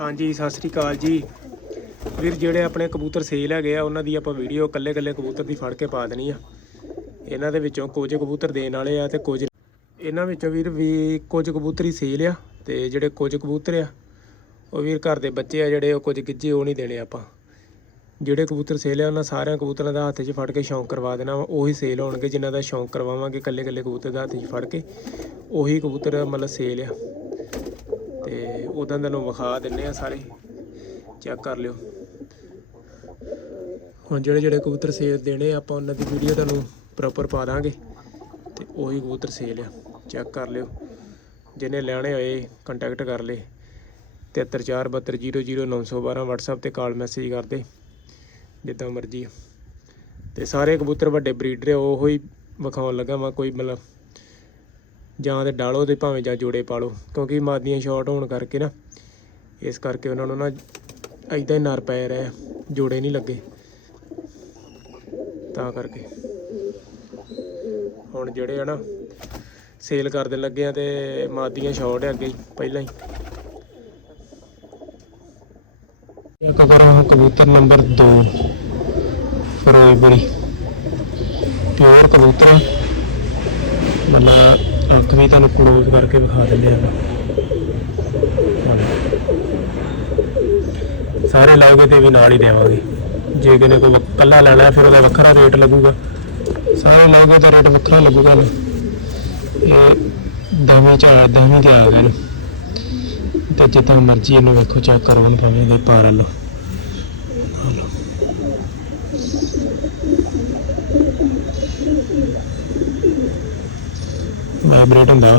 ਹਾਂਜੀ, ਸਤਿ ਸ੍ਰੀ ਅਕਾਲ ਜੀ। ਵੀਰ, ਜਿਹੜੇ ਆਪਣੇ ਕਬੂਤਰ ਸੇਲ ਹੈਗੇ ਆ, ਉਹਨਾਂ ਦੀ ਆਪਾਂ ਵੀਡੀਓ ਕੱਲੇ ਕੱਲੇ ਕਬੂਤਰ ਦੀ ਫੜ ਕੇ ਪਾ ਦੇਣੀ ਆ। ਇਹਨਾਂ ਦੇ ਵਿੱਚੋਂ ਕੁਝ ਕਬੂਤਰ ਦੇਣ ਵਾਲੇ ਆ ਤੇ ਕੁਝ ਇਹਨਾਂ ਵਿੱਚੋਂ ਵੀਰ ਵੀ ਕੁਝ ਕਬੂਤਰ ਹੀ ਸੇਲ ਆ ਤੇ ਜਿਹੜੇ ਕੁਝ ਕਬੂਤਰ ਆ, ਉਹ ਵੀਰ ਘਰ ਦੇ ਬੱਚੇ ਆ ਜਿਹੜੇ, ਉਹ ਕੁਝ ਗਿੱਜੇ ਉਹ ਨਹੀਂ ਦੇਣੇ ਆਪਾਂ। ਜਿਹੜੇ ਕਬੂਤਰ ਸੇਲ ਆ, ਉਹਨਾਂ ਸਾਰਿਆਂ ਕਬੂਤਰਾਂ ਦਾ ਹੱਥ 'ਚ ਫੜ ਕੇ ਸ਼ੌਂਕ ਕਰਵਾ ਦੇਣਾ ਵਾ। ਉਹੀ ਸੇਲ ਹੋਣਗੇ ਜਿਨ੍ਹਾਂ ਦਾ ਸ਼ੌਂਕ ਕਰਵਾਵਾਂਗੇ ਕੱਲੇ ਕੱਲੇ ਕਬੂਤਰ ਦਾ ਹੱਥ 'ਚ ਫੜ ਕੇ। ਉਹੀ ਕਬੂਤਰ ਮਤਲਬ ਸੇਲ ਆ। ਤੇ ਉਦਾਂ ਤੁਹਾਨੂੰ ਵਿਖਾ ਦਿੰਨੇ ਆ ਸਾਰੇ। ਚੈੱਕ ਕਰ ਲਿਓ। ਹੁਣ ਜਿਹੜੇ ਜਿਹੜੇ ਕਬੂਤਰ ਸੇਲ ਦੇਣੇ ਆਪਾਂ ਉਹਨਾਂ ਦੀ ਵੀਡੀਓ ਤੁਹਾਨੂੰ ਪ੍ਰੋਪਰ ਪਾ ਦਾਂਗੇ। ਤੇ ਉਹੀ ਕਬੂਤਰ ਸੇਲ ਆ। ਚੈੱਕ ਕਰ ਲਿਓ। ਜਿਹਨੇ ਲੈਣੇ ਹੋਏ ਕੰਟੈਕਟ ਕਰ ਲੇ 7347000912 WhatsApp ਤੇ ਕਾਲ ਮੈਸੇਜ ਕਰਦੇ ਜਿੱਦਾਂ ਮਰਜ਼ੀ ਆ। ਤੇ ਸਾਰੇ ਕਬੂਤਰ ਵੱਡੇ ਬਰੀਡਰ ਆ ਉਹੋ ਹੀ ਵਿਖਾਉਣ ਲੱਗਾ ਮੈਂ ਕੋਈ ਮਤਲਬ ਜਾਂ ਤੇ ਡਾਲੋ ਤੇ ਭਾਵੇਂ ਜਾਂ ਜੋੜੇ ਪਾ ਲਓ, ਕਿਉਂਕਿ ਮਾਦੀਆਂ ਸ਼ਾਰਟ ਹੋਣ ਕਰਕੇ ਨਾ, ਇਸ ਕਰਕੇ ਉਹਨਾਂ ਨੂੰ ਨਾ ਐਦਾਂ ਹੀ ਨਰ ਪੈ ਰਿਹਾ, ਜੋੜੇ ਨਹੀਂ ਲੱਗੇ। ਤਾਂ ਕਰਕੇ। ਹੁਣ ਜਿਹੜੇ ਆ ਨਾ ਸੇਲ ਕਰ ਦੇਣ ਲੱਗੇ ਆ ਤੇ ਮਾਦੀਆਂ ਸ਼ਾਰਟ ਹੈ ਅੱਗੇ ਪਹਿਲਾਂ ਹੀ। ਇੱਕ ਕਰਾਂ ਕਬੂਤਰ ਨੰਬਰ 2 ਫਰੋਬਰੀ ਪਿਓਰ ਕਬੂਤਰ ਮਤਲਬ ਅੱਖ ਵੀ ਤੁਹਾਨੂੰ ਕਲੋਜ਼ ਕਰਕੇ ਵਿਖਾ ਦਿੰਦੇ ਆ ਸਾਰੇ ਲਾਓਗੇ ਤੇ ਵੀ ਨਾਲ ਹੀ ਦੇਵਾਂਗੇ। ਜੇ ਕਿਨੇ ਕੋਈ ਕੱਲਾ ਲੈਣਾ ਹੈ, ਫਿਰ ਉਹਦਾ ਵੱਖਰਾ ਰੇਟ ਲੱਗੂਗਾ। ਸਾਰੇ ਲਾਓਗੇ ਤਾਂ ਰੇਟ ਵੱਖਰਾ ਲੱਗੂਗਾ ਨਾ। ਇਹ ਦਵੇਂ ਚ ਆ ਦਵੇਂ ਤੇ ਆ ਗਏ ਨੇ। ਤੇ ਜਿੱਦਾਂ ਮਰਜ਼ੀ ਇਹਨੂੰ ਵੇਖੋ ਚੈੱਕ ਕਰੋ ਉਹਨੂੰ ਭਾਵੇਂ ਦੇ ਪਾਰ ਲਓ ਵਾਈਬ੍ਰੇਟ ਹੁੰਦਾ। ਵਾ।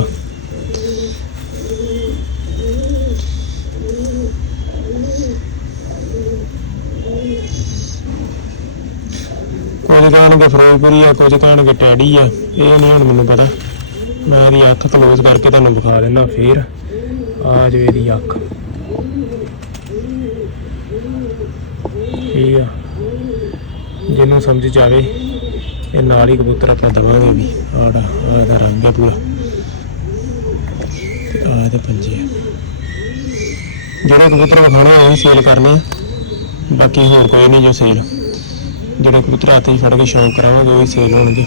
ਕੁਝ ਕਹਿਣਗੇ ਫਰੋਜ਼ਪੁਰੀ ਆ, ਕੁਝ ਕਹਿਣਗੇ ਟੈਡੀ ਆ, ਇਹ ਨਹੀਂ ਹੁਣ ਮੈਨੂੰ ਪਤਾ। ਮੈਂ ਇਹਦੀ ਅੱਖ ਕਲੋਜ਼ ਕਰਕੇ ਤੁਹਾਨੂੰ ਵਿਖਾ ਦਿੰਦਾ ਫੇਰ। ਆ ਜੋ ਇਹਦੀ ਅੱਖ। ਠੀਕ ਆ। ਜਿਹਨੂੰ ਸਮਝ ਜਾਵੇ। ਇਹ ਨਾਲ ਹੀ ਕਬੂਤਰ ਆਪਾਂ ਦਵਾਂਗੇ ਵੀ। ਆੜਾ ਇਹਦਾ ਰੰਗ ਹੈ ਪੂਰਾ। ਤੇ ਆਹ ਇਹਦੇ ਪੰਜੇ ਜਿਹੜਾ ਕਬੂਤਰ ਵਿਖਾਣਾ ਉਹ ਸੇਲ ਕਰਨੇ ਬਾਕੀ ਹੋਰ ਕੋਈ ਨਹੀਂ ਜੋ ਸੇਲ ਜਿਹੜੇ ਕਬੂਤਰ ਹੱਥ 'ਚ ਫੜ ਕੇ ਸ਼ੌਕ ਕਰਾਵਾਂਗੇ, ਉਹ ਸੇਲ ਹੋਣਗੇ।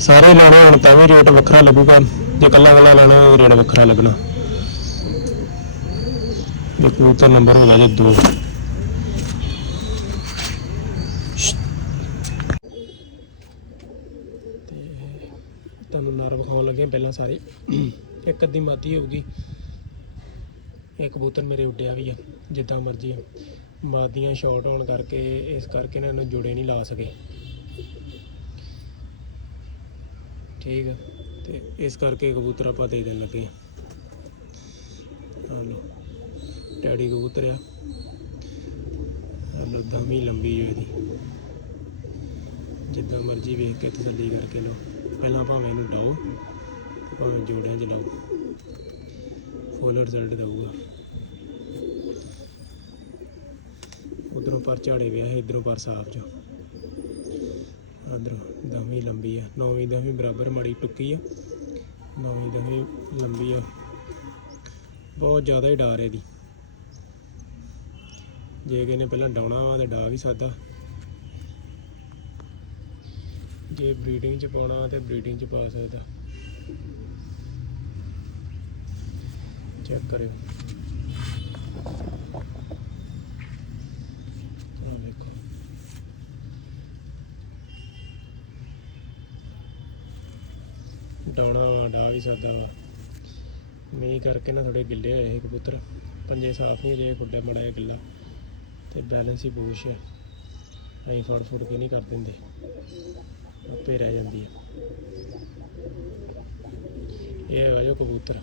ਸਾਰੇ ਲੈਣਾ ਹੁਣ ਤਾਂ ਵੀ ਰੇਟ ਵੱਖਰਾ ਲੱਗੂਗਾ। ਜੇ ਕੱਲਾ ਕੱਲਾ ਲੈਣਾ, ਉਹ ਰੇਟ ਵੱਖਰਾ ਲੱਗਣਾ। ਇਹ ਕਬੂਤਰ ਨੰਬਰ ਹੋ ਗਿਆ ਜੀ 2 ਤੁਹਾਨੂੰ ਨਰ ਵਿਖਾਉਣ ਲੱਗੇ ਹਾਂ ਪਹਿਲਾਂ ਸਾਰੇ। ਇੱਕ ਅੱਧੀ ਮਾਤੀ ਹੋਊਗੀ। ਇਹ ਕਬੂਤਰ ਮੇਰੇ ਉੱਡਿਆ ਵੀ ਆ, ਜਿੱਦਾਂ ਮਰਜ਼ੀ ਆ। ਮਾਦੀਆਂ ਸ਼ਾਰਟ ਹੋਣ ਕਰਕੇ ਇਸ ਕਰਕੇ ਨਾ ਇਹਨੂੰ ਜੋੜੇ ਨਹੀਂ ਲਾ ਸਕੇ। ਠੀਕ ਆ, ਤੇ ਇਸ ਕਰਕੇ ਕਬੂਤਰ ਆਪਾਂ ਦੇ ਦੇਣ ਲੱਗੇ ਆ। ਲੋ ਟੈਡੀ ਕਬੂਤਰ ਆ। ਆਹ ਲੋ ਦਮੀ ਲੰਬੀ ਜੋ ਇਹਦੀ। ਜਿੱਦਾਂ ਮਰਜ਼ੀ ਵੇਖ ਕੇ ਤਸੱਲੀ ਕਰਕੇ ਲਓ। ਪਹਿਲਾਂ ਭਾਵੇਂ ਇਹਨੂੰ ਡਾਓ। ਭਾਵੇਂ ਜੋੜਿਆਂ 'ਚ ਲਾਓ। ਫੁੱਲ ਰਿਜ਼ਲਟ ਦਊਗਾ। ਉਧਰੋਂ ਪਰ ਝਾੜੇ ਵਿਆ ਹੈ ਇਧਰੋਂ ਪਰ ਸਾਫ਼ ਜੋ। ਅੰਦਰੋਂ ਦਮੀ ਲੰਬੀ ਆ। ਨੌਵੀਂ ਦਮੀ ਬਰਾਬਰ ਮਾੜੀ ਟੁੱਕੀ ਆ। ਨੌਵੀਂ ਦਮੀ ਲੰਬੀ ਆ। ਬਹੁਤ ਜ਼ਿਆਦਾ ਹੀ ਡਾਰ ਇਹਦੀ। ਜੇ ਕਿਸੇ ਨੇ ਪਹਿਲਾਂ ਡਾਉਣਾ ਵਾ ਤੇ ਡਾ ਵੀ ਸਕਦਾ। ਜੇ ਬਰੀਡਿੰਗ ਚ ਪਾਉਣਾ ਤੇ ਬਰੀਡਿੰਗ ਚ ਪਾ ਸਕਦਾ। ਚੈੱਕ ਕਰਿਓ। ਆਹ ਵੇਖੋ। ਡਾਉਣਾ ਵਾ ਡਾ ਵੀ ਸਕਦਾ ਵਾ। ਮੀਂਹ ਕਰਕੇ ਨਾ ਥੋੜੇ ਗਿੱਲੇ ਹੋਏ ਇਹ ਕਬੂਤਰ। ਪੰਜੇ ਸਾਫ਼ ਨਹੀਂ ਜੇ ਖੁੱਡਾ ਮੜਾ ਜਿਹਾ ਗਿੱਲਾ। ਤੇ ਬੈਲੈਂਸ ਹੀ ਬੂਸ਼ ਹੈ। ਅਸੀਂ ਫੜ ਫੁੜ ਕੇ ਨਹੀਂ ਕਰ ਦਿੰਦੇ। ਆਪੇ ਰਹਿ ਜਾਂਦੀ ਹੈ। ਇਹ ਹੈਗਾ ਜੋ ਕਬੂਤਰ।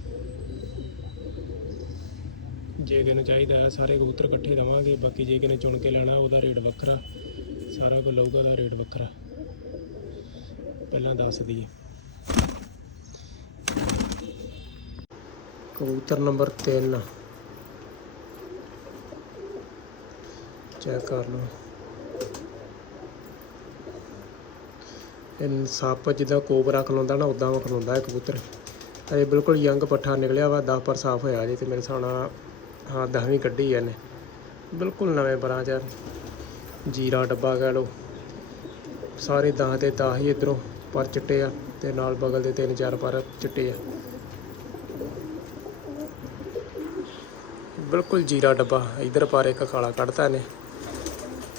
ਜੇ ਕਿਸੇ ਨੂੰ ਚਾਹੀਦਾ ਹੈ, ਸਾਰੇ ਕਬੂਤਰ ਇਕੱਠੇ ਦੇਵਾਂਗੇ ਬਾਕੀ ਜੇ ਕਿਸੇ ਚੁਣ ਕੇ ਲੈਣਾ, ਉਹਦਾ ਰੇਟ ਵੱਖਰਾ। ਸਾਰਾ ਕੁਝ ਲਊਗਾ, ਉਹਦਾ ਰੇਟ ਵੱਖਰਾ। ਪਹਿਲਾਂ ਦੱਸ ਦਈਏ। ਕਬੂਤਰ ਨੰਬਰ 3 ਚੈੱਕ ਕਰ ਲਓ। ਇਹ ਸੱਪ ਜਿੱਦਾਂ ਕੋਬਰਾ ਖਲੋਂਦਾ ਨਾ ਉਦਾਂ ਉਹ ਖਲੋਂਦਾ ਹੈ ਕਬੂਤਰ। ਇਹ ਬਿਲਕੁਲ ਯੰਗ ਪੱਠਾ ਨਿਕਲਿਆ ਵਾ 10 ਪਰ ਸਾਫ਼ ਹੋਇਆ ਜੇ ਤੇ ਮੇਰੇ ਹਿਸਾਬ ਨਾਲ ਹਾਂ, ਦਸਵੀਂ ਕੱਢੀ ਆ ਇਹਨੇ। ਬਿਲਕੁਲ ਨਵੇਂ ਪਰਾਂ ਚ ਜੀਰਾ ਡੱਬਾ ਕਹਿ ਲਓ। ਸਾਰੇ ਦਸ ਤੇ 10 ਹੀ ਇਧਰੋਂ ਪਰ ਚਿੱਟੇ ਆ ਤੇ ਨਾਲ ਬਗਲ ਦੇ ਤਿੰਨ ਚਾਰ ਪਰ ਚਿੱਟੇ ਆ। ਬਿਲਕੁਲ ਜੀਰਾ ਡੱਬਾ। ਇਧਰ ਪਰ ਇੱਕ ਕਾਲਾ ਕੱਢਤਾ ਇਹਨੇ।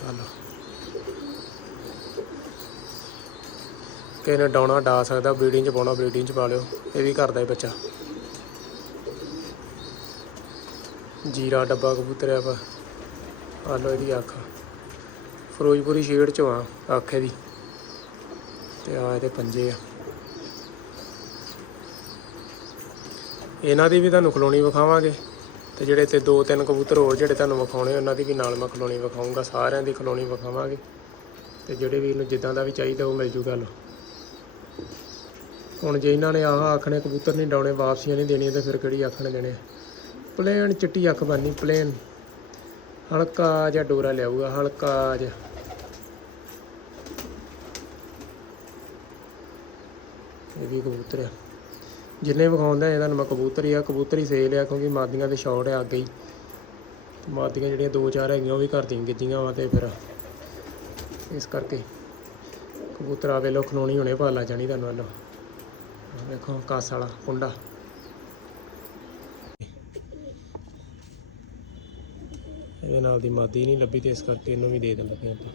ਆ ਕਿਸੇ ਨੇ ਡਾਉਣਾ ਡਾ ਸਕਦਾ ਬਰੀਡਿੰਗ ਚ ਪਾਉਣਾ ਬਰੀਡਿੰਗ ਚ ਪਾ ਲਿਓ। ਇਹ ਵੀ ਕਰਦਾ ਹੈ ਬੱਚਾ। ਜੀਰਾ ਡੱਬਾ ਕਬੂਤਰ ਆ ਵਾ। ਆ ਲਓ ਇਹਦੀ ਅੱਖ। ਫਿਰੋਜ਼ਪੁਰੀ ਸ਼ੇਡ ਚੋਂ ਆ, ਅੱਖ ਇਹਦੀ। ਤੇ ਆ ਇਹਦੇ ਪੰਜੇ ਆ। ਇਹਨਾਂ ਦੀ ਵੀ ਤੁਹਾਨੂੰ ਖਲੋਣੀ ਵਿਖਾਵਾਂਗੇ। ਤੇ ਜਿਹੜੇ ਤੇ ਦੋ ਤਿੰਨ ਕਬੂਤਰ ਹੋਰ ਜਿਹੜੇ ਤੁਹਾਨੂੰ ਵਿਖਾਉਣੇ, ਉਹਨਾਂ ਦੀ ਵੀ ਨਾਲ ਮੈਂ ਖਲੋਣੀ ਵਿਖਾਊਂਗਾ। ਸਾਰਿਆਂ ਦੀ ਖਲੋਣੀ ਵਿਖਾਵਾਂਗੇ। ਤੇ ਜਿਹੜੇ ਵੀ ਨੂੰ ਜਿੱਦਾਂ ਦਾ ਵੀ ਚਾਹੀਦਾ ਉਹ ਮਿਲ ਜੂਗਾ ਲੋ ਹੁਣ ਜੇ ਇਹਨਾਂ ਨੇ ਆਹ ਆਖਣੇ ਕਬੂਤਰ ਨਹੀਂ ਡਾਉਣੇ, ਵਾਪਸੀਆਂ ਨਹੀਂ ਦੇਣੀਆਂ, ਤੇ ਫਿਰ ਕਿਹੜੀ ਆਖਣ ਦੇਣੇ ਪਲੇਨ ਚਿੱਟੀ ਅੱਖ ਬਣਨੀ, ਪਲੇਨ। ਹਲਕਾ ਜਿਹਾ ਡੋਰਾ ਲਿਆਊਗਾ, ਹਲਕਾ ਜਿਹਾ। ਇਹ ਵੀ ਕਬੂਤਰ ਆ। ਜਿੰਨੇ ਵਿਖਾਉਂਦਾ ਇਹਨਾਂ ਨੂੰ ਮੈਂ ਕਬੂਤਰ ਹੀ ਆ, ਕਬੂਤਰ ਹੀ ਸੇਲ ਆ, ਕਿਉਂਕਿ ਮਾਦੀਆਂ ਦੇ ਸ਼ੌਟ ਆ ਅੱਗੇ ਹੀ। ਮਾਦੀਆਂ ਜਿਹੜੀਆਂ ਦੋ ਚਾਰ ਹੈਗੀਆਂ, ਉਹ ਵੀ ਘਰ ਦੀਆਂ ਗਿੱਜੀਆਂ ਵਾ ਤੇ ਫਿਰ ਇਸ ਕਰਕੇ ਕਬੂਤਰ ਆ ਵੇਲੋ ਖਲੋਣੀ ਹੋਣੇ ਭਾਲਾ ਜਾਣੀ ਤੁਹਾਨੂੰ ਵੱਲੋਂ। ਦੇਖੋ ਵੇਖੋ, ਕਾਸ ਵਾਲਾ ਕੁੰਡਾ। ਇਹਦੇ ਨਾਲ ਦੀ ਮਾਦੀ ਨਹੀਂ ਲੱਭੀ ਤੇ ਇਸ ਕਰਕੇ ਇਹਨੂੰ ਵੀ ਦੇ ਦਿੰਦੇ ਲੱਗੇ ਆਪਾਂ।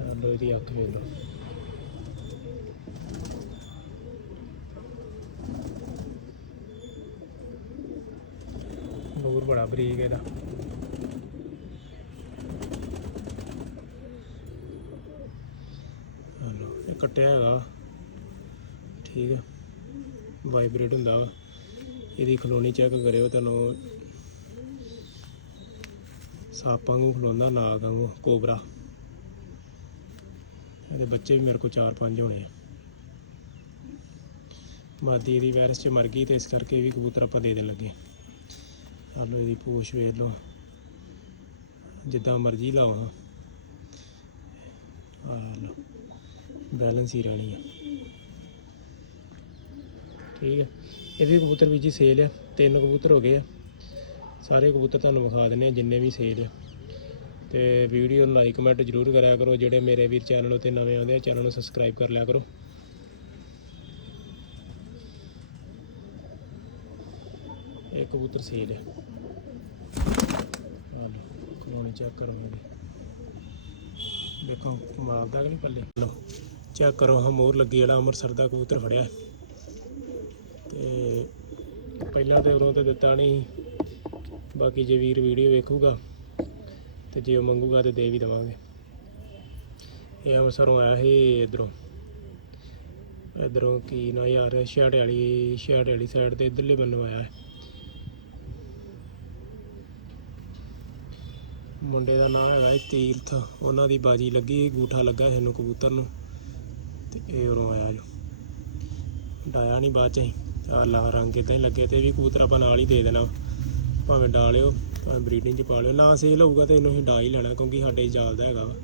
ਆਹ ਇਹਦੀ ਅੱਖ ਵੇਖ ਲਓ। ਨੂਰ ਬੜਾ ਬਰੀਕ ਇਹਦਾ। ਹਲੋ ਇਹ ਕੱਟਿਆ ਹੈਗਾ। ਠੀਕ ਹੈ। ਵਾਈਬ੍ਰੇਟ ਹੁੰਦਾ ਵਾ। ਇਹਦੀ ਖਲੋਣੀ ਚੈੱਕ ਕਰਿਓ ਤੁਹਾਨੂੰ ਸਾਪਾਂ ਨੂੰ ਖਲੋਂਦਾ ਨਾਗ ਵਾਂਗੂ ਕੋਬਰਾ। ਇਹਦੇ ਬੱਚੇ ਵੀ ਮੇਰੇ ਕੋਲ 4-5 ਹੋਣੇ ਆ। ਮਾਦੀ ਇਹਦੀ ਵਾਇਰਸ 'ਚ ਮਰ ਗਈ ਤੇ ਇਸ ਕਰਕੇ ਇਹ ਵੀ ਕਬੂਤਰ ਆਪਾਂ ਦੇ ਦੇਣ ਲੱਗੇ ਆ। ਲਓ ਇਹਦੀ ਪੂਛ ਵੇਖ ਲਓ। ਜਿੱਦਾਂ ਮਰਜ਼ੀ ਲਾਓ ਹਾਂ। ਆਹ ਲਓ ਬੈਲੈਂਸ ਹੀ ਰਹਿਣੀ ਆ। ਠੀਕ ਹੈ ਇਹਦੇ ਕਬੂਤਰ ਵੀ ਜੀ ਸੇਲ ਆ। ਤਿੰਨ ਕਬੂਤਰ ਹੋ ਗਏ ਆ। ਸਾਰੇ ਕਬੂਤਰ ਤੁਹਾਨੂੰ ਵਿਖਾ ਦਿੰਨੇ ਆ ਜਿੰਨੇ ਵੀ ਸੇਲ ਆ। ਤੇ ਵੀਡੀਓ ਨੂੰ ਲਾਈਕ ਕਮੈਂਟ ਜਰੂਰ ਕਰਿਆ ਕਰੋ, ਜਿਹੜੇ ਮੇਰੇ ਵੀਰ ਚੈਨਲ ਉਤੇ ਨਵੇਂ ਆਉਂਦੇ ਆ ਚੈਨਲ ਨੂੰ ਸਬਸਕ੍ਰਾਈਬ ਕਰ ਲਿਆ ਕਰੋ। ਇਹ ਕਬੂਤਰ ਸੇਲ ਹੈ ਆ ਚੈੱਕ ਕਰੋ ਮੇਰੇ। ਦੇਖੋ, ਕਮਾਲ ਦਾ ਨਹੀਂ ਪੱਲੇ? ਲਓ ਚੈੱਕ ਕਰੋ ਹਾਂ ਮੋਹਰ ਲੱਗੀ ਜਿਹੜਾ ਅੰਮ੍ਰਿਤਸਰ ਦਾ ਕਬੂਤਰ ਫੜਿਆ। ਹੈ। ਤੇ ਪਹਿਲਾਂ ਤੇ ਉਦੋਂ ਤੇ ਦਿੱਤਾ ਨਹੀਂ। ਸੀ। ਬਾਕੀ ਜੇ ਵੀਰ ਵੀਡੀਓ ਵੇਖੂਗਾ ਤੇ ਜੇ ਉਹ ਮੰਗੂਗਾ ਤੇ ਦੇ ਵੀ ਦਵਾਂਗੇ। ਇਹ ਅੰਮ੍ਰਿਤਸਰੋਂ ਆਇਆ ਸੀ ਇਧਰੋਂ। ਇਧਰੋਂ ਕੀ ਨਾ ਯਾਰ ਛਿਆੜੇ ਵਾਲੀ ਛਿਆੜੇ ਵਾਲੀ ਸਾਈਡ ਤੇ ਇਧਰਲੇ ਬੰਨੋਂ ਆਇਆ ਮੁੰਡੇ ਦਾ ਨਾਮ ਹੈਗਾ ਤੀਰਥ। ਉਹਨਾਂ ਦੀ ਬਾਜੀ ਲੱਗੀ ਗੂਠਾ ਲੱਗਾ ਇਹਨੂੰ ਕਬੂਤਰ ਨੂੰ। ਤੇ ਇਹ ਉਰੋਂ ਆਇਆ ਜੋ। ਡਾਇਆ ਨਹੀਂ ਬਾਅਦ ਚ ਹੀ। ਆ ਲਾ ਰੰਗ ਇਦਾਂ ਹੀ ਲੱਗੇ, ਤੇ ਵੀ ਕਬੂਤਰ ਆਪਾਂ ਨਾਲ ਹੀ ਦੇ ਦੇਣਾ। ਭਾਵੇਂ ਡਾਲਿਓ ਭਾਵੇਂ ਬਰੀਡਿੰਗ ਚ ਪਾ ਲਿਓ, ਨਾ ਸੇਲ ਹੋਊਗਾ ਤੇ ਇਹਨੂੰ ਅਸੀਂ ਡਾ ਹੀ ਲੈਣਾ ਕਿਉਂਕਿ ਸਾਡੇ ਜਾਲ ਦਾ ਹੈਗਾ ਵਾ।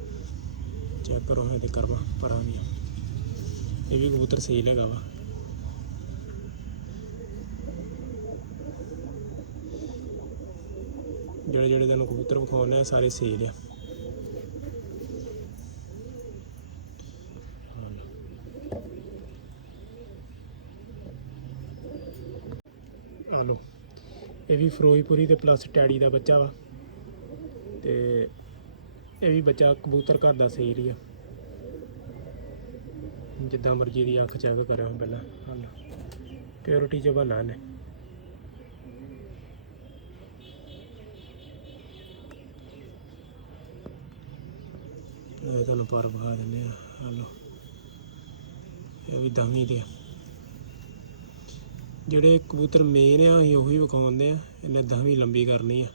ਚੈੱਕ ਕਰੋ ਇਹਦੇ ਕਰਵਾ, ਪਰਾਂ ਦੀਆਂ ਇਹ ਵੀ ਕਬੂਤਰ ਸੇਲ ਹੈਗਾ ਵਾ। ਜਿਹੜੇ ਜਿਹੜੇ ਤੁਹਾਨੂੰ ਕਬੂਤਰ ਵਿਖਾਉਣੇ ਆ, ਸਾਰੇ ਸੇਲ ਆ ਲਓ ਇਹ ਵੀ ਫਿਰੋਜ਼ਪੁਰੀ ਤੇ ਪਲੱਸ ਟੈਡੀ ਦਾ ਬੱਚਾ ਵਾ। ਤੇ ਇਹ ਵੀ ਬੱਚਾ ਕਬੂਤਰ ਘਰ ਦਾ ਸਹੀ ਹੀ ਆ। ਜਿੱਦਾਂ ਮਰਜ਼ੀ ਦੀ ਅੱਖ ਚੈੱਕ ਕਰਿਆ ਪਹਿਲਾਂ ਆ ਪਿਓਰਿਟੀ ਚ ਬਣਾ ਨੇ ਇਹ ਤੁਹਾਨੂੰ ਪਰ ਵਿਖਾ ਦਿੰਦੇ ਆ ਆ ਇਹ ਵੀ ਦਮੀ ਦੇ ਆ। ਜਿਹੜੇ ਕਬੂਤਰ ਮੇਨ ਆ, ਅਸੀਂ ਉਹੀ ਵਿਖਾਉਂਦੇ ਆ, ਇਹਨੇ ਦਮੀ ਲੰਬੀ ਕਰਨੀ ਆ।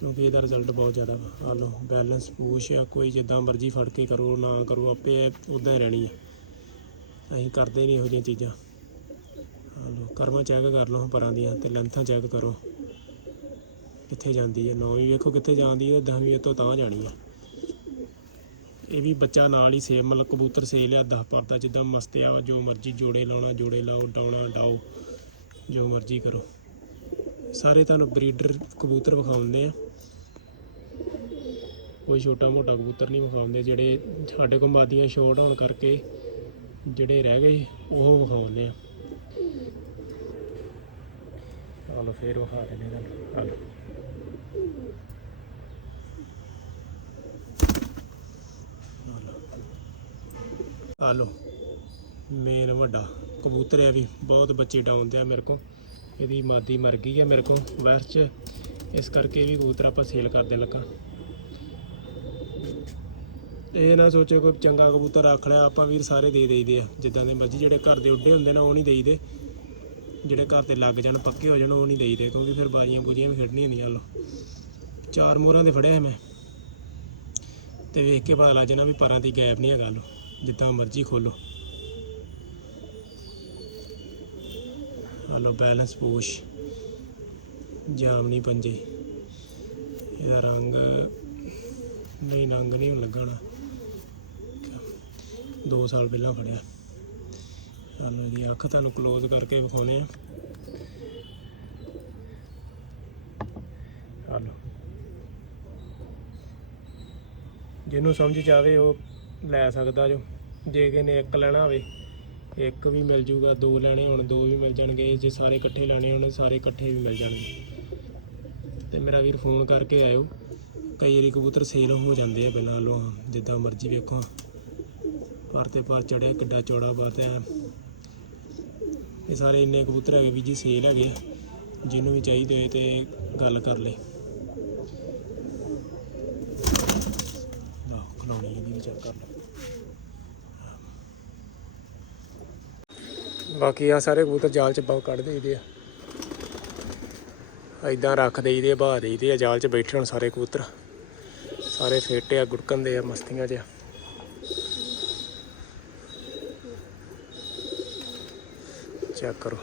ਕਿਉਂਕਿ ਇਹਦਾ ਰਿਜ਼ਲਟ ਬਹੁਤ ਜ਼ਿਆਦਾ ਵਾ। ਆ ਲਓ ਬੈਲੈਂਸ ਪੂਛ ਆ, ਕੋਈ ਜਿੱਦਾਂ ਮਰਜ਼ੀ ਫੜ ਕੇ ਕਰੋ, ਨਾ ਕਰੋ, ਆਪੇ ਉਦਾਂ ਹੀ ਰਹਿਣੀ ਆ। ਅਸੀਂ ਕਰਦੇ ਨਹੀਂ ਇਹੋ ਜਿਹੀਆਂ ਚੀਜ਼ਾਂ। ਆ ਲਓ, ਕਰਮਾਂ ਚੈੱਕ ਕਰ ਲਓ ਪਰਾਂ ਦੀਆਂ ਤੇ ਲੈਂਥਾਂ ਚੈੱਕ ਕਰੋ। ਕਿੱਥੇ ਜਾਂਦੀ ਹੈ ਨੌਵੀਂ ਵੇਖੋ ਕਿੱਥੇ ਜਾਂਦੀ ਹੈ ਦਸਵੀਂ ਇਹ ਤੋਂ ਤਾਂ ਜਾਣੀ ਹੈ ਇਹ ਵੀ ਬੱਚਾ ਨਾਲ ਹੀ ਸੇਮ, ਮਤਲਬ ਕਬੂਤਰ ਸੇ ਲਿਆ 10 ਪਰਦਾ ਜਿੱਦਾਂ ਮਸਤ ਆ, ਜੋ ਮਰਜ਼ੀ ਜੋੜੇ ਲਾਉਣਾ, ਜੋੜੇ ਲਾਓ, ਡਾਉਣਾ, ਡਾਓ, ਜੋ ਮਰਜ਼ੀ ਕਰੋ। ਸਾਰੇ ਤੁਹਾਨੂੰ ਬਰੀਡਰ ਕਬੂਤਰ ਵਿਖਾਉਂਦੇ ਆ। ਕੋਈ ਛੋਟਾ ਮੋਟਾ ਕਬੂਤਰ ਨਹੀਂ ਵਿਖਾਉਂਦੇ, ਜਿਹੜੇ ਸਾਡੇ ਕੋਲ ਮਾਦੀਆਂ ਸ਼ੋਰਟ ਹੋਣ ਕਰਕੇ ਜਿਹੜੇ ਰਹਿ ਗਏ, ਉਹ ਵਿਖਾਉਂਦੇ ਆ। ਆਲੋ ਫੇਰ ਵਿਖਾ ਦਿੰਦੇ ਤੁਹਾਨੂੰ। ਆਲੋ ਆਲੋ ਮੇਨ ਵੱਡਾ ਕਬੂਤਰ ਹੈ ਵੀ। ਬਹੁਤ ਬੱਚੇ ਡਾਉਂਦੇ ਆ ਮੇਰੇ ਕੋ ਇਹਦੀ ਮਾਦੀ ਮਰ ਗਈ ਹੈ ਮੇਰੇ ਕੋ ਵਾਇਰਸ ਚ ਇਸ ਕਰਕੇ ਇਹ ਵੀ ਕਬੂਤਰ ਆਪਾਂ ਸੇਲ ਕਰਦੇ ਲੱਗਾ। ਇਹ ਨਾ ਸੋਚੋ ਕੋਈ ਚੰਗਾ ਕਬੂਤਰ ਰੱਖ ਲਿਆ, ਆਪਾਂ ਵੀਰ ਸਾਰੇ ਦੇ ਦੇਈਦੇ ਆ। ਜਿੱਦਾਂ ਦੇ ਮਰਜ਼ੀ ਜਿਹੜੇ ਘਰ ਦੇ ਉੱਡੇ ਹੁੰਦੇ ਨੇ, ਉਹ ਨਹੀਂ ਦੇਈਦੇ। ਜਿਹੜੇ ਘਰ ਤੇ ਲੱਗ ਜਾਣ, ਪੱਕੇ ਹੋ ਜਾਣ, ਉਹ ਨਹੀਂ ਦੇਈਦੇ। ਕਿਉਂਕਿ ਫਿਰ ਬਾਜੀਆਂ ਬੁਜੀਆਂ ਵੀ ਖੇਡਣੀਆਂ ਹੁੰਦੀਆਂ ਲੋ ਚਾਰ ਮੋਹਰਾਂ ਦੇ ਫੜਿਆ ਮੈਂ। ਤੇ ਵੇਖ ਕੇ ਪਤਾ ਲੱਗ ਜਾਣਾ ਵੀ ਪਰਾਂ ਦੀ ਗੈਪ ਨਹੀਂ ਹੈਗਾ ਲੋ ਜਿੱਦਾਂ ਮਰਜ਼ੀ ਖੋਲੋ। ਹਲੋ ਬੈਲੈਂਸ ਪੂਛ ਜਾਮਨੀ ਪੰਜੇ। ਇਹਦਾ ਰੰਗ ਨਹੀਂ ਰੰਗ ਨਹੀਂ ਲੱਗਣਾ। 2 ਸਾਲ ਪਹਿਲਾਂ ਫੜਿਆ। ਹਲੋ ਇਹਦੀ ਅੱਖ ਤੁਹਾਨੂੰ ক্লোਜ਼ ਕਰਕੇ ਵਿਖਾਉਨੇ ਆ ਹਲੋ ਜਿਹਨੂੰ ਸਮਝ ਚ ਆਵੇ ਉਹ ਲੈ ਸਕਦਾ ਜੋ। ਜੇ ਕਿਸੇ ਨੇ ਇੱਕ ਲੈਣਾ ਹੋਵੇ, ਇੱਕ ਵੀ ਮਿਲ ਜੂਗਾ, ਦੋ ਲੈਣੇ ਹੋਣ, ਦੋ ਵੀ ਮਿਲ ਜਾਣਗੇ। ਜੇ ਸਾਰੇ ਇਕੱਠੇ ਲੈਣੇ ਹੋਣ, ਸਾਰੇ ਇਕੱਠੇ ਵੀ ਮਿਲ ਜਾਣਗੇ। ਤੇ ਮੇਰਾ ਵੀਰ ਫੋਨ ਕਰਕੇ ਆਇਓ। ਕਈ ਵਾਰੀ ਕਬੂਤਰ ਸੇਲ ਹੋ ਜਾਂਦੇ ਆ ਬਿਨਾਂ ਲੋ ਜਿੱਦਾਂ ਮਰਜ਼ੀ ਵੇਖੋ। ਪਰ ਤੇ ਪਰ ਚੜਿਆ ਕਿੱਡਾ ਚੌੜਾ ਬਾਤ ਹੈ। ਇਹ ਸਾਰੇ ਇੰਨੇ ਕਬੂਤਰ ਹੈਗੇ ਵੀ ਜੀ ਸੇਲ ਹੈਗੇ ਆ। ਜਿਹਨੂੰ ਵੀ ਚਾਹੀਦੇ ਹੋਏ ਤੇ ਗੱਲ ਕਰ ਲੈ ਲਓ ਖਲੋਣੀ ਇਹਦੀ ਵੀ ਚੈੱਕ ਕਰ ਲਓ ਬਾਕੀ ਆ ਸਾਰੇ ਕਬੂਤਰ ਜਾਲ ਚ ਬਹੁਤ ਕੱਢ ਦੇਈਦੇ ਆ। ਐਦਾਂ ਰੱਖ ਦੇਈਦੇ ਆ, ਬਾਹ ਦੇਈਦੇ ਆ, ਜਾਲ ਚ ਬੈਠੇ ਹੁਣ ਸਾਰੇ ਕਬੂਤਰ। ਸਾਰੇ ਫੇਟੇ ਆ, ਗੁੜਕਣ ਦੇ ਆ, ਮਸਤੀਆਂ 'ਚ ਚੈੱਕ ਕਰੋ।